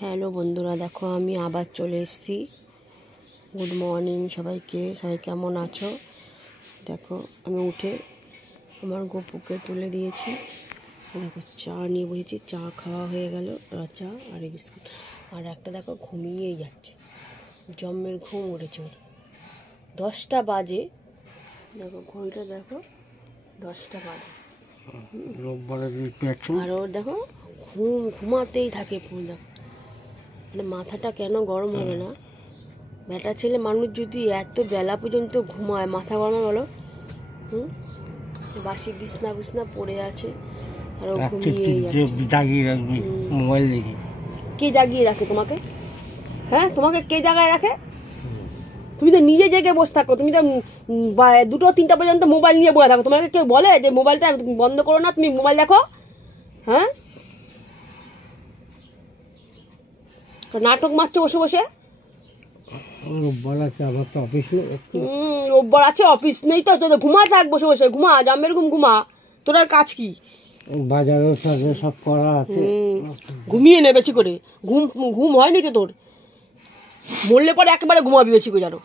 Hello বন্ধুরা, দেখো আমি আবার চলে এসেছি। গুড মর্নিং সবাইকে। সবাই কেমন আছো? দেখো আমি উঠে আমার গপুকে তুলে দিয়েছি। দেখো চা নিয়ে বসেছি, চা খাওয়া হয়ে গেল, চা আর বিস্কুট। আর একটা দেখো ঘুমিয়েই যাচ্ছে, জম্মের ঘুম উঠেছে ওর। 10টা বাজে, দেখো ঘড়িটা দেখো 10টা বাজে। আর ওর দেখো ঘুমাতেই থাকে পুরো। দেখো মানে মাথাটা কেন গরম হবে না? বেটা ছেলে মানুষ যদি এত বেলা পর্যন্ত ঘুমায়, মাথা গরম বলো? বাসি বিছনা বিছনা পড়ে আছে আর ও ঘুমিয়েই যাচ্ছে। মোবাইল দেখি। কে জাগিয়ে রাখে তোমাকে? হ্যাঁ, তোমাকে কে জাগায় রাখে? তুমি তো নিজে জেগে বসে থাকো, তুমি তো 2-3টা পর্যন্ত মোবাইল নিয়ে বসে থাকো। তোমাকে কেউ বলে যে মোবাইলটা বন্ধ করো না, তুমি মোবাইল দেখো? হ্যাঁ, নাটক মারছো বসে বসে। রোববার আছে, আমার তো অফিস নেই। রোববার আছে, অফিস নেই তো তোদের ঘুমা থাক বসে বসে, ঘুমা জামের ঘুমা। তোর আর কাজ কি? বাজারের সাথে সব করা আছে, ঘুমিয়ে নে বেশি করে। ঘুম হয়নি তো তোর? মরলে পরে একেবারে ঘুমাবি বেশি করে আরো।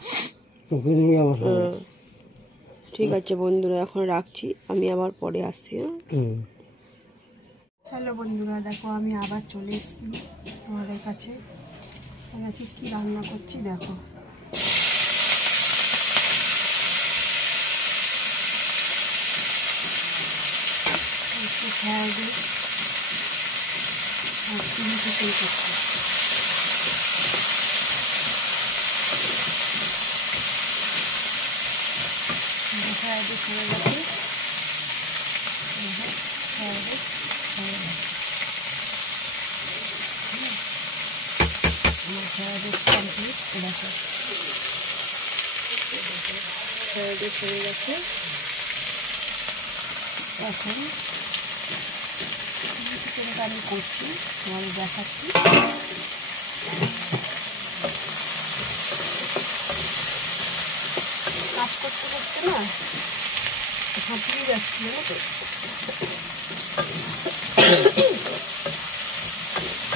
ঠিক আছে বন্ধুরা, এখন রাখছি, আমি আবার পরে আসছি। হ্যালো বন্ধুরা, দেখো আমি আবার চলে এসেছি তোমাদের কাছে। আজকে কি রান্না করছি দেখো। চিলি চিকেন করছি। এখন চিকেনটা আমি করছি, তোমাদের দেখাচ্ছি। কাজ করতে করতে না হাঁপিয়ে যাচ্ছি, জানো তো।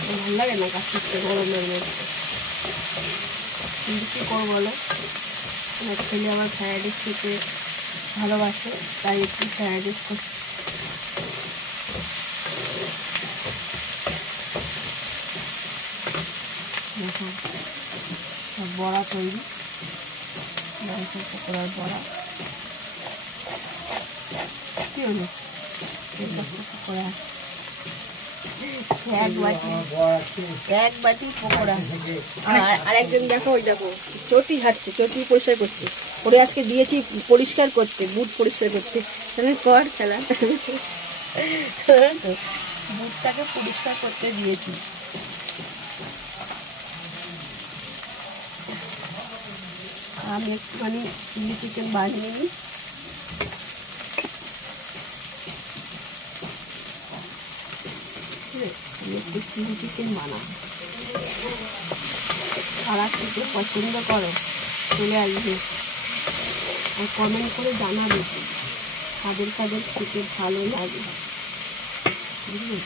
ভালো লাগে না কাজ করতে গরমের মধ্যে, কিন্তু কী করবো বলো। আমার ছেলে আবার ফ্রাইড রাইস খেতে ভালোবাসে, তাই একটু ফ্রাইড রাইস করছি। দেখো সব বড়া তৈরি, পকোড়ার বড়া। কি হলো? পকোড়া এক বাটি পকোড়া। আর একজন দেখো, ওই দেখো চটি ঝাড়ছে, চটি পরিষ্কার করছে। ওরে আজকে দিয়েছি পরিষ্কার করতে, বুট পরিষ্কার করতে। তাহলে কর খেলা, বুটটাকে পরিষ্কার করতে দিয়েছি। আমি একটুখানি চিলি চিকেন বানিয়ে নিই। আমি একটু চিলি চিকেন বানাবো। কারা খেতে পছন্দ করো চলে আসবে আর কমেন্ট করে জানাবে কাদের কাদের খেতে ভালো লাগে, বুঝলি?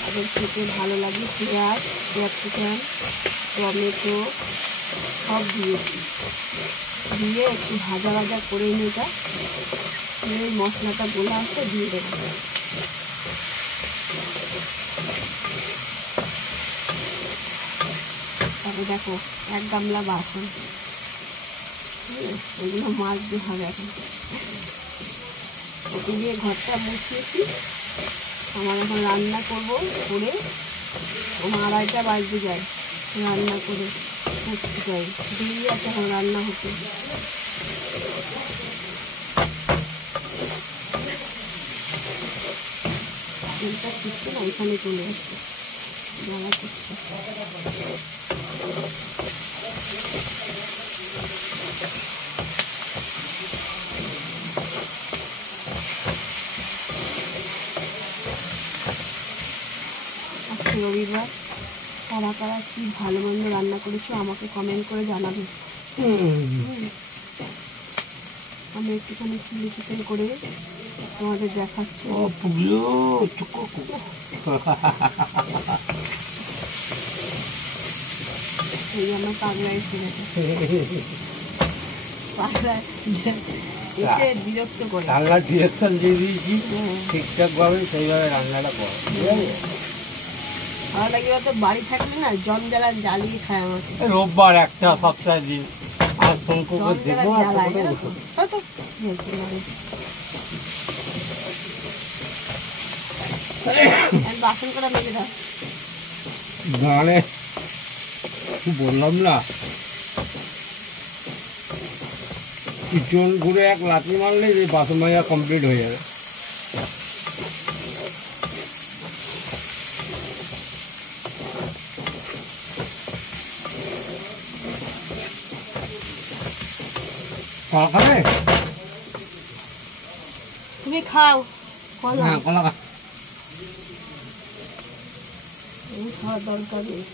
তাদের খেতে ভালো লাগে। পেঁয়াজ, ক্যাপসিকাম, টমেটো সব দিয়েছি, দিয়ে একটু ভাজা ভাজা করে নিয়ে এটা এই মশলাটা গোলা আছে দিয়ে দেবো। তারপরে দেখো 1 গামলা বাসন, এগুলো মাজতে হবে এখন। ওকে দিয়ে ঘরটা মুছিয়েছি। আমার এখন রান্না করবো, করে আমার 2:30টা বাজতে যায় রান্না করে উঠতে যাই। দেরি আছে এখন রান্না হতে। তেলটা ছিটকে না এখানে চলে আসছে, জ্বালা করছে। আজকে রবিবার, কারা কারা কি ভালো মন্দ রান্না করেছো আমাকে কমেন্ট করে জানাবে। আমি একটুখানি চিলি চিকেন করে তোমাদের দেখাচ্ছি। ও পুগলো চুকো এই আমার পাগলা এসে গেছে, পাগলা এসে বিরক্ত করে। রান্নার ডিরেকশন দিয়ে দিয়েছি, ঠিকঠাকভাবে সেইভাবে রান্নাটা করো, ঠিক আছে? ভালো লাগে অত বাড়ি থাকলে না জম জ্বালা জ্বালিয়ে খায় আমাকে। রোববার একটা সপ্তাহে দিন আর শঙ্কুকে জম জ্বালা দেখবো আর জ্বালায় তোমাদের জানো বসে। তো? হয়তো বলতে পারি। আর বাসন কটা মেজে দাও। গানে বললাম না, কিচন ঘুরে এক লাঠি মারলে এই বাসন মাজা কমপ্লিট হয়ে যাবে। কলা খাবে? তুমি খাও কলা। হ্যাঁ কলা খা। আমি খাওয়ার দরকার নেই।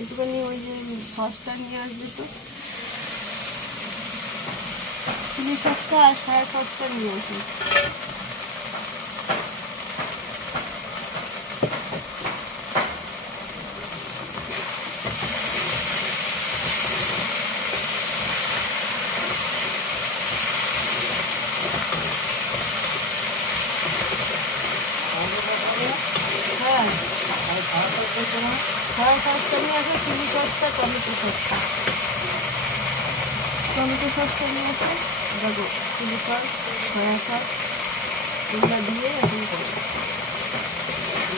একটুখানি ওই যে সসটা নিয়ে আসবে তো, চিলি সসটা আর সয়া সসটা নিয়ে আসবে। হ্যাঁ, সয়া সসটা নিয়ে আসো, চিলি সসটা, টমেটো সসটা। টমেটো সসটা নিয়ে আসো, দেখো চিলি সস, সয়া সস এগুলো দিয়ে এখন করো।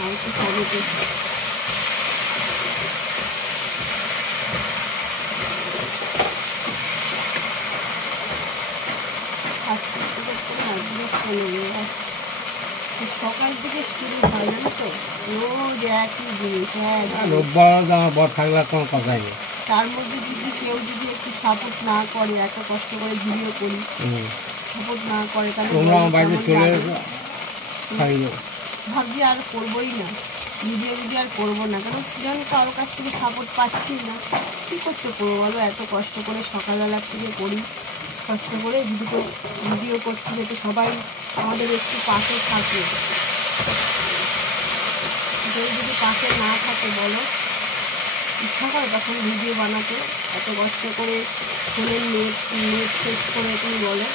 আর একটু টমেটো আজকে সকাল থেকে শুরু হয় জানো তো, রোজ একই জিনিস। হ্যাঁ, রোববার আমার বর থাকলে কোনো কথাই নেই। তার মধ্যে যদি কেউ যদি একটু সাপোর্ট না করে, এত কষ্ট করে ভিডিও করি, সাপোর্ট না করে, তাহলে তোমরা আমার বাড়িতে চলে এসো, খাই যাবো। ভাবছি আর করবোই না, ভিডিও আর করবো না, কারণ যখন কারোর কাছ থেকে সাপোর্ট পাচ্ছি না, কী করতে করবো বলো? এত কষ্ট করে সকালবেলা থেকে করি, কষ্ট করে ভিডিও করছি, যাতে সবাই আমাদের একটু পাশে থাকে। কেউ যদি পাশে না থাকে বলো, ইচ্ছা করে তখন ভিডিও বানাতে? এত কষ্ট করে ফোনের নেট শেষ করে তুমি বলো।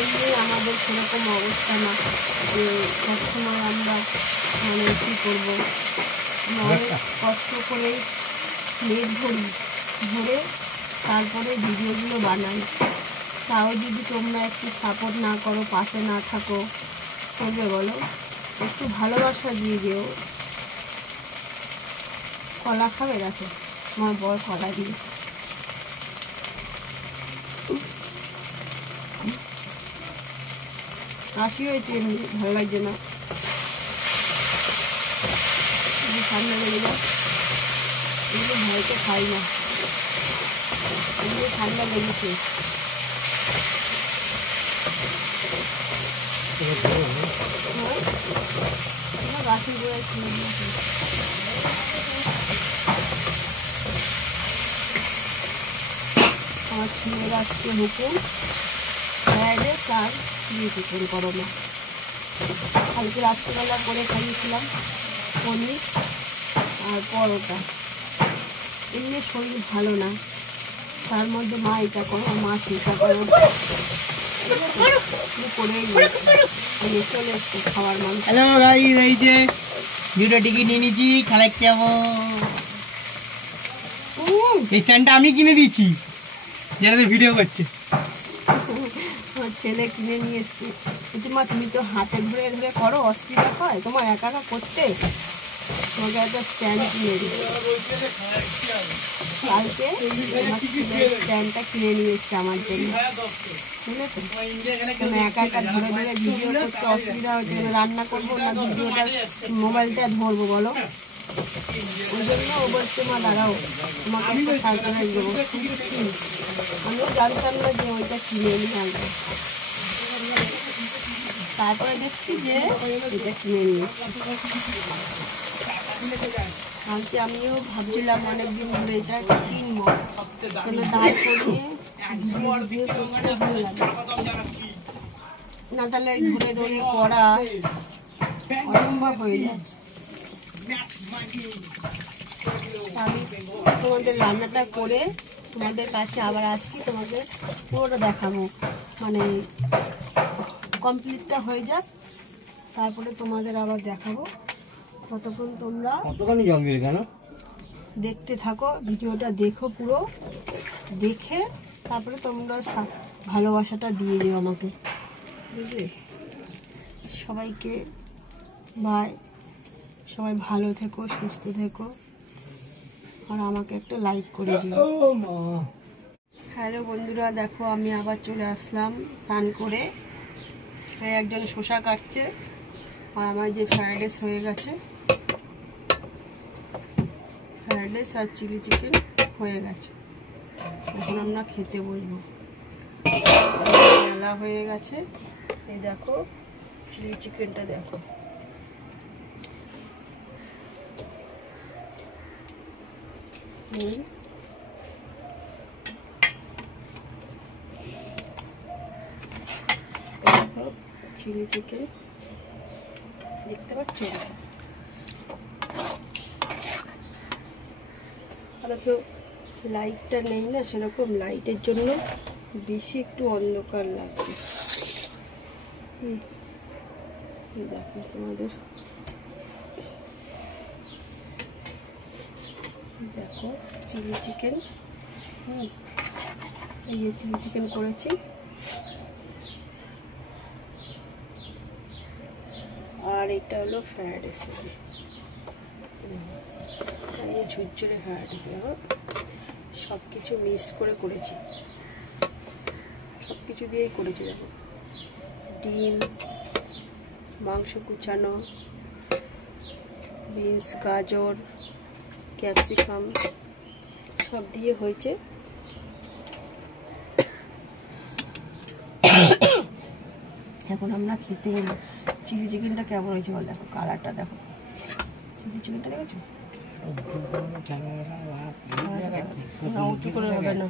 এমনি আমাদের সেরকম অবস্থা না যে সবসময় আমরা মানে কী করবো, অনেক কষ্ট করে নেট ভরে তারপরে ভিডিওগুলো বানাই। তাও যদি তোমরা একটু সাপোর্ট না করো, পাশে না থাকো, চলবে বলো? একটু ভালোবাসা দিয়ে দিও। কলা খাবে? দেখো আমার বর কলা দিয়ে কাশি হয়েছে, এমনি ভালো লাগছে না, ঠান্ডা লেগে যায়। এগুলো ভয়তে খাই না, এগুলো ঠান্ডা লেগেছে। গাছের গোড়ায় ছিল আমার ছেলেরা আজকে হুকুম ফ্রাইডে আর চিলি চিকেন করো না। কালকে রাত্রিবেলা করে খাইয়েছিলাম পনির আর পরোটা। এমনি শরীর ভালো না, তার মধ্যে মা এটা করো, মা সেটা করো, করেই চলে এসছে খাওয়ার মানুষ। হ্যালো গাইস, এই যে ভিডিও টিকিট নিয়ে নিয়েছি, খেলায় কেমন? এই স্ট্যান্ডটা আমি কিনে দিয়েছি, যেটাতে ভিডিও করছে। আমার ছেলে কিনে নিয়ে এসছে। মা তুমি তো হাতে ধরে ধরে করো, অসুবিধা হয় তোমার একা একা করতে, তোমাকে একটা স্ট্যান্ড কিনে দিই। কালকে আমার ছেলে স্ট্যান্ডটা কিনে নিয়ে এসছে আমার জন্য, বুঝলে তো? তুমি একা একা ধরে ধরে ভিডিও করতে অসুবিধা হচ্ছে, রান্না করবো না ভিডিওটা মোবাইলটা ধরবো বলো? ওই জন্য ও বলছে মা দাঁড়াও তোমাকে একটা সারপ্রাইজ দেবো। আমিও জানতাম না যে ওইটা কিনে নিয়ে আসবো, তারপরে দেখছি যে এটা কিনে নিয়ে কালকে আমিও ভাবছিলাম অনেকদিন ধরে এটা কিনবো, কেন দাঁড় করিয়ে ভিডিও করতে ভালো লাগে না, তাহলে ঘুরে দৌড়ে করা অসম্ভব হয়ে যায়। আমি তোমাদের রান্নাটা করে তোমাদের কাছে আবার আসছি, তোমাদের পুরোটা দেখাবো, মানে কমপ্লিটটা হয়ে যাক, তারপরে তোমাদের আবার দেখাবো। ততক্ষণ তোমরা কতখানি জল দিলে কেন? দেখতে থাকো, ভিডিওটা দেখো পুরো, দেখে তারপরে তোমরা ভালোবাসাটা দিয়ে দিও আমাকে, বুঝলে? সবাইকে বাই, সবাই ভালো থেকো, সুস্থ থেকো, আর আমাকে একটা লাইক করে দিও। হ্যালো বন্ধুরা, দেখো আমি আবার চলে আসলাম স্নান করে। একজন শসা কাটছে আর আমার যে ফ্রাইড রাইস হয়ে গেছে, ফ্রাইড রাইস আর চিলি চিকেন হয়ে গেছে। এখন আমরা খেতে বসবো, মেলা হয়ে গেছে। এই দেখো চিলি চিকেনটা দেখো, চিলি চিকেন দেখতে পাচ্ছ। অবশ্য লাইটটা নেই না সেরকম, লাইটের জন্য বেশি একটু অন্ধকার লাগছে। দেখো তোমাদের, দেখো চিলি চিকেন, এই যে চিলি চিকেন করেছি, আর এটা হলো ফ্রাইড রাইস, এই ঝুরঝুরে ফ্রাইড রাইস। দেখো সব কিছু মিক্স করে করেছি, সব কিছু দিয়েই করেছি। দেখো ডিম, মাংস কুচানো, বিনস, গাজর, ক্যাপসিকাম সব দিয়ে হয়েছে। এখন আমরা খেতে এলাম। চিলি চিকেনটা কেমন হয়েছে বল, দেখো কালারটা দেখো, চিলি চিকেনটা দেখেছো? উঁচু করে হবে না।